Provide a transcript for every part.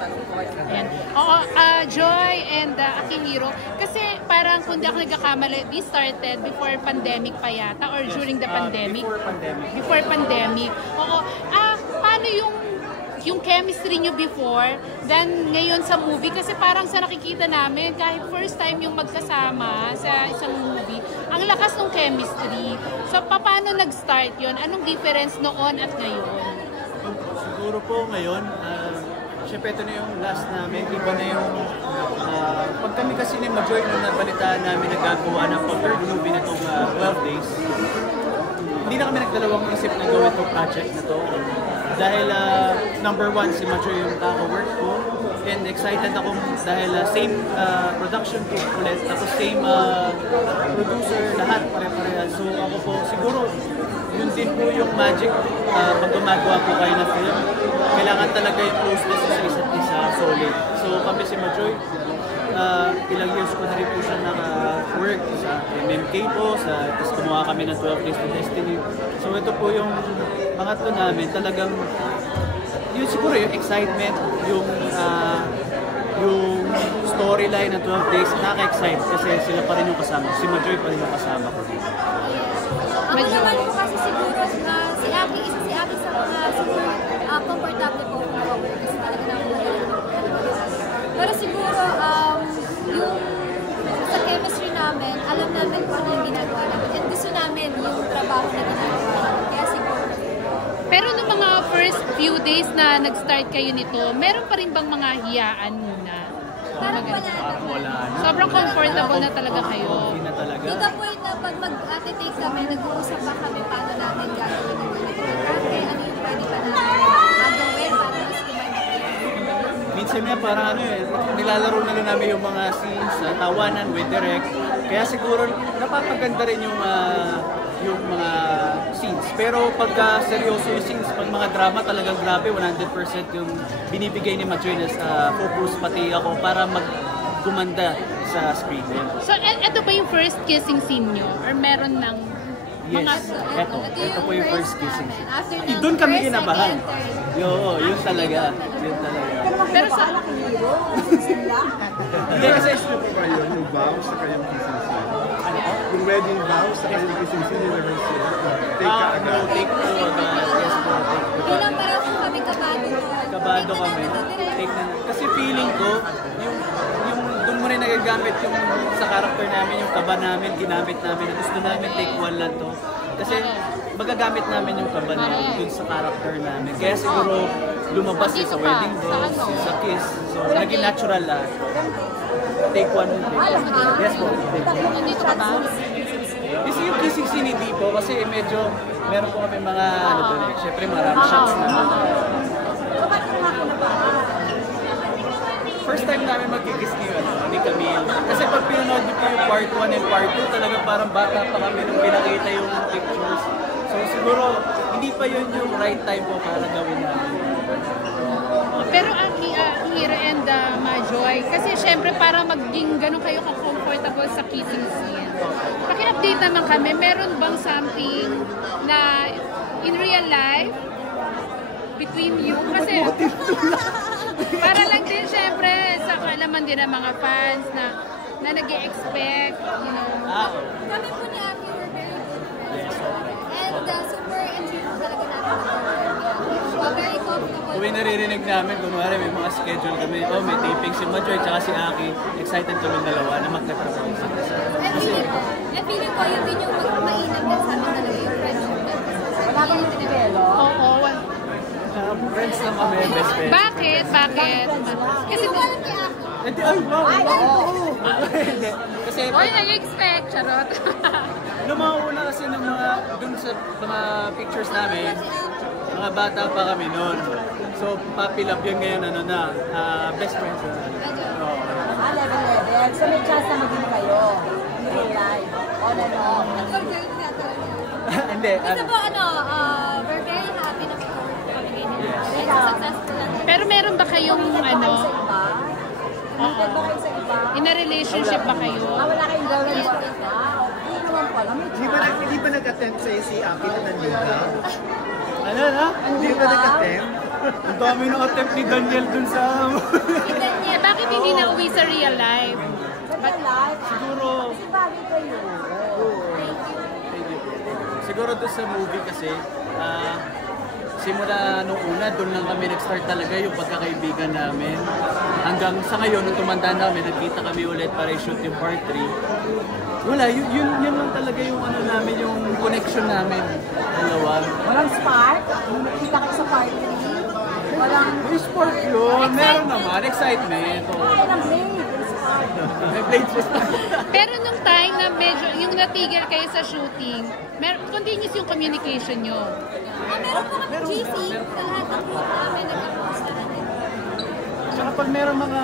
Ayan. Oo, Joy and Akihiro, kasi parang kung di ako nagkakamali, we started before pandemic pa yata or during the pandemic? Before pandemic. Oo. Paano yung chemistry nyo before, then ngayon sa movie, kasi parang sa nakikita namin, kahit first time yung magkasama sa isang movie, ang lakas ng chemistry. So, paano nag-start yun? Anong difference noon at ngayon? Siguro po ngayon, syempre ito na yung last namin, iba na yung pag kami kasi ni Majoy nung nabalitaan namin nagagawa ng third movie na itong 12 days, hindi na kami nagdalawang isip na gawin itong project na to. Dahil number one, si Majoy yung kaka-work ko, and excited ako dahil same production group ulit, tapos same producer, lahat pare-pareha. So ako po, siguro yun din po yung magic pag gumagawa po kayo ng film. Kailangan talaga yung closeness sa isa't isa, solid. So kami si Majoy, ilang years ko na rin po siya naka-work sa MMK po, tapos gumawa kami ng 12 Days to Destiny. So ito po yung pangatlo namin, talagang yun siguro yung excitement, yung storyline ng 12 Days, nakaka-excite kasi sila pa rin yung kasama, si Majoy pa rin yung kasama ko dito. Ako naman po kasi siguro si Aki sa mga siguro comfortable po kung mag-work kasi talaga na pero siguro yung sa chemistry namin, alam namin kung ano yung ginagawa namin at gusto namin yung trabaho na ginagawa namin. Kaya siguro. Pero nung mga first few days na nag-start kayo nito, meron pa rin bang mga hiyaan muna? Parang wala. Sobrang comfortable na talaga kayo. Na talaga. To the point na pag mag-take kami, nag-uusap pa kami paano natin gagawin yung ano yung pwede pa natin gagawin para mas kumanda. Minsan nga parang nilalaro na lang namin yung mga scenes, tawanan with direct. Kaya siguro napapaganda rin yung mga scenes. Pero pagka seryoso yung scenes, pag mga drama talagang grabe, 100% yung binibigay ni Majoy na focus pati ako para gumanda sa screen. So, ito ba yung first kissing scene nyo? Or meron ng Yes, ito po yung first kissing scene. Doon kami kinabahan. Yun talaga. Pero sa hindi kasi ba yun? Yung vows sa kayong kissing scene? Yung wedding vows sa kayong kissing scene, yung rehearse sila? Take po. Yes po, take po. Bilang para po kami Kabado kami. Take na. Kasi feeling ko, yung doon mo rin nagagamit yung sa character namin, yung kaba namin, ginamit namin. Gusto namin take one lang to. Kasi magagamit namin yung kaba namin dun sa character namin. Kaya siguro lumabas sa wedding vows, sa kiss. So naging natural lang. Take one movie. Yes po. nandito ka ba? Kasi yung kissing scene hindi po kasi medyo meron po kami mga doon eh. Syempre marami shots na. First time namin magkikiss ni Camille. Kasi pag pinanood niyo po yung part 1 and part 2, talaga parang bata pa kami nung pinakita yung pictures. So siguro, hindi pa yun yung right time po para gawin namin. Pero Akihiro and Majoy, kasi syempre para maging ganun kayo comfortable sa kissing scene. Paki-update naman kami, meron bang something na in real life between you? Kasi para lang din syempre sa kaalaman din ng mga fans na nag-i-expect, you know. Kami po ni Aki were very good friends. And super enjoy po talaga namin. Very comfortable. Kung naririnig namin, kunwari may mga schedule kami, may taping si Majoy at si Aki, excited kami dalawa na magkatrabaho sa isa. And feeling ko, yun din yung mainam din sa amin talaga yung friendship. Wala kang tinibelo? Oo. Friends lang kami, best friends. Bakit? Kasi ko alam ni Aki. Hindi, oo. Kasi, Oy, nag-expect, charot. nung mga una kasi ng mga, dun sa mga pictures namin, mga bata pa kami noon. So, puppy love yun ngayon, best friends. Level. So, may chance na maging kayo. In real life. On and off. Hindi. Kasi po, we're very happy na kami ganyan. Successful lang. Pero meron ba kayong ano? Sa iba? Committed ba kayo sa iba? In a relationship ba kayo? Wala kayong girlfriend. Hindi naman pala. May chance. Hindi ba nag-attend sa'yo si Aki na nandun ka? Ano na? Hindi ba nag-attend? Ang dami ng attempt ni Daniel dun sa real life. But life, Siguro, kasi bagay kayo. siguro doon sa movie kasi, simula nung una, doon lang kami nag-start talaga yung pagkakaibigan namin. Hanggang sa ngayon, nung tumanda namin, nagkita kami ulit para i-shoot yung part 3. Wala, yun lang talaga yung ano namin, yung connection namin. Dalawa. Walang spark? Nung nakita kayo sa party? Walang... May spark yun, meron naman, excitement. Ay, ng blade. Spark. May blades pa. Pero nung time na medyo, yung natigil kayo sa shooting, continuous yung communication nyo. Meron po kami GC. Sa lahat ng group namin, nag-post na natin. Tsaka pag meron mga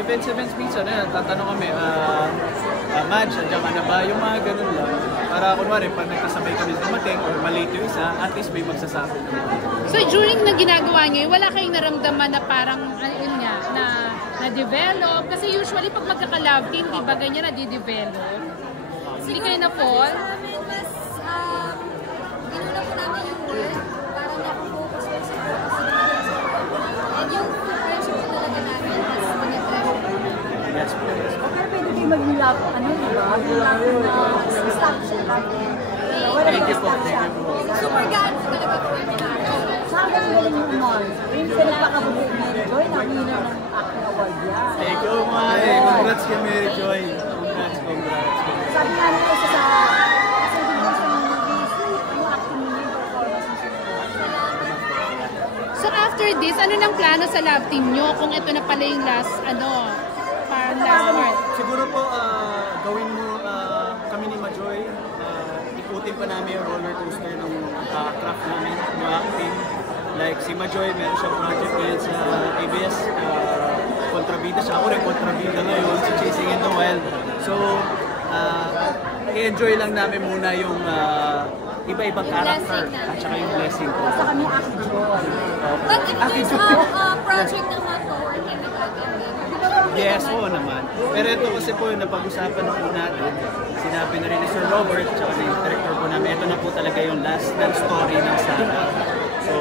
events minsan, tatanong kami, Madge, andyan ka na ba? Yung mga ganun lang. Para kunwari, pag nagkasabay kami dumating or malate yung isa, at least may magsasabi. So during na ginagawa nyo, wala kayong naramdaman na parang, yun nga, na-develop? Kasi usually pag magkaka-love team, di ba ganyan na-develop? Hindi kayo na-fall? Sa amin, mas ginuna po namin yung work para na-focus ko sa work. And yung friendship po talaga namin, mas maganda. Yes po. Pero pwede kayo mag-love, ano, di ba? Mag-love na distraction natin. Wala Thank you po, distraction. thank you po. Super gaan po talaga po yung Saan ka galing mo, Mon? Yung pinagpakabuti na enjoy, nakina ng acting award yan. Thank you, Mare. Congrats kay Mary Joy. Congrats. Sabi nga nila isa sa movies, yung acting niya, yung performance niya. So after this, ano nang plano sa love team nyo? Kung ito na pala yung last, parang last part. Siguro po, gawin mo kami ni Majoy. Ikutin pa namin yung roller coaster ng craft namin, yung acting. Like si Majoy, meron siyang project ngayon sa ABS, kontrabida siya. Ako rin kontrabida ngayon sa Chasing in the Wild. So, i-enjoy lang namin muna yung iba-ibang character at saka yung blessing ko. Basta kami acting joy. But if there's a project na mag-work in the Yes, oo naman. Pero ito kasi po yung napag-usapan na po natin. Sinabi na rin ni Sir Robert at yung director po namin. Ito na po talaga yung last na story ng Sana. So,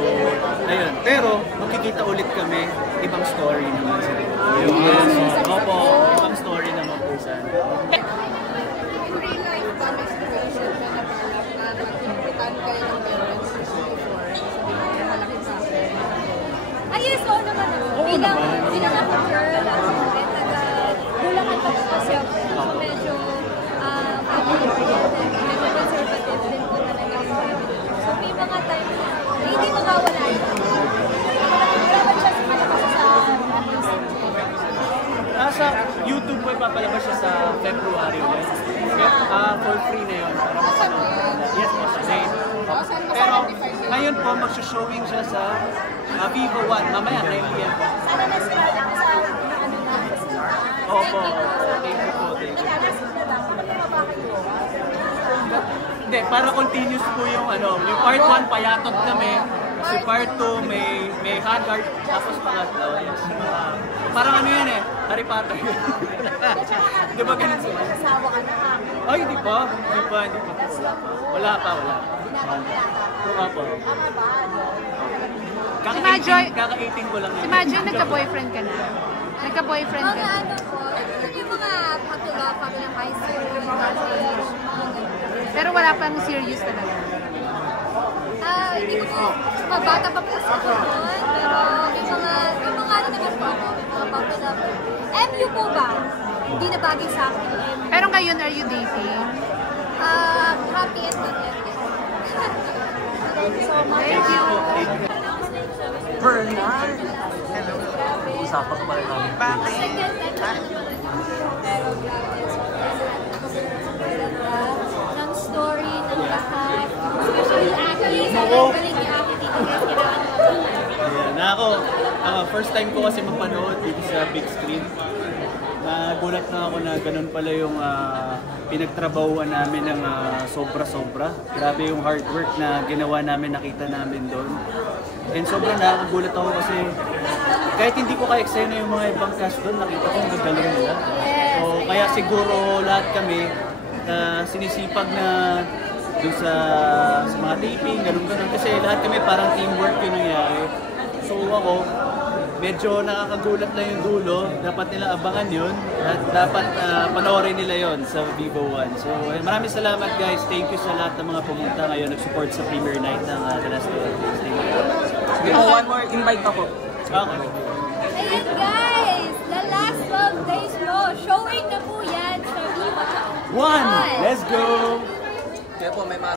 ayun. Pero, magkikita ulit kami. Ibang story naman. Opo, ibang story naman po sana. In real life ba, may situation na napanap na nag-imputan kayo ng parents before? Malaking factor. Ay, yes, oo naman. Bilang ako girl, Bulacan pa po kasi ako. So medyo medyo conservative din po talaga. So may mga time na hindi mawawala yun. Dapat siya sumalabas sa Sa YouTube po ipapalabas siya sa February ulit. For free na yun. Asan mo yun? Yes, po sa Zane. Pero ngayon po magsa-showing siya sa Vivo 1. Mamaya, 9 p.m. po. Sana na-start ako sa ano na. Opo. Thank you po. Nag-alas na lang. Ano ba kayo? Hindi, para continuous po yung yung part 1 payatot kami. Si part 2 may Haggard, tapos pangatlo. Parang ano yan Harry Potter. Di ba ganun sila? Masasawa ka na. Ay, hindi pa. Wala pa. Opo. Si Majoy, Kaka-18 ko lang. si Majoy, nagka-boyfriend ka na? Nagka-boyfriend ka Mga na? ano po, yun yung mga patula pa ng high school, college, mga ganun. Pero wala pang serious talaga. Hindi ko po, magbata pa po sa noon, pero may mga ano naman po ako, may mga patula po. MU po ba? Hindi na bagay sa akin. Pero ngayon, are you dating? Happy and content. Thank you so much. Thank you. Bernard. Usapan ko pala namin. Pero grabe, ng story, ng lahat, especially Aki, sa leveling ni Aki dito, kailangan Ako, first time ko kasi mapanood dito sa big screen. Nagulat na ako na ganun pala yung pinagtrabahuan namin ng sobra-sobra. Grabe yung hard work na ginawa namin, nakita namin doon. And sobrang nakakagulat ako kasi kahit hindi ko ka-eksena yung mga ibang cast doon, nakita ko ang gagaling nila. So, kaya siguro lahat kami sinisipag na doon sa mga taping, ganun-ganun. Kasi lahat kami parang teamwork yung nangyari. So ako, medyo nakakagulat lang yung dulo. Dapat nila abangan yun. At dapat panoorin nila yon sa Vivo One. So maraming salamat guys. Thank you sa lahat ng mga pumunta ngayon nag-support sa premiere night ng The Last 12 Days. Thank you. Sige po, one more invite ako. Okay. Ayan guys, The Last 12 Days mo. Showing na po yan sa Viva. One! Let's go! Kaya po, may mga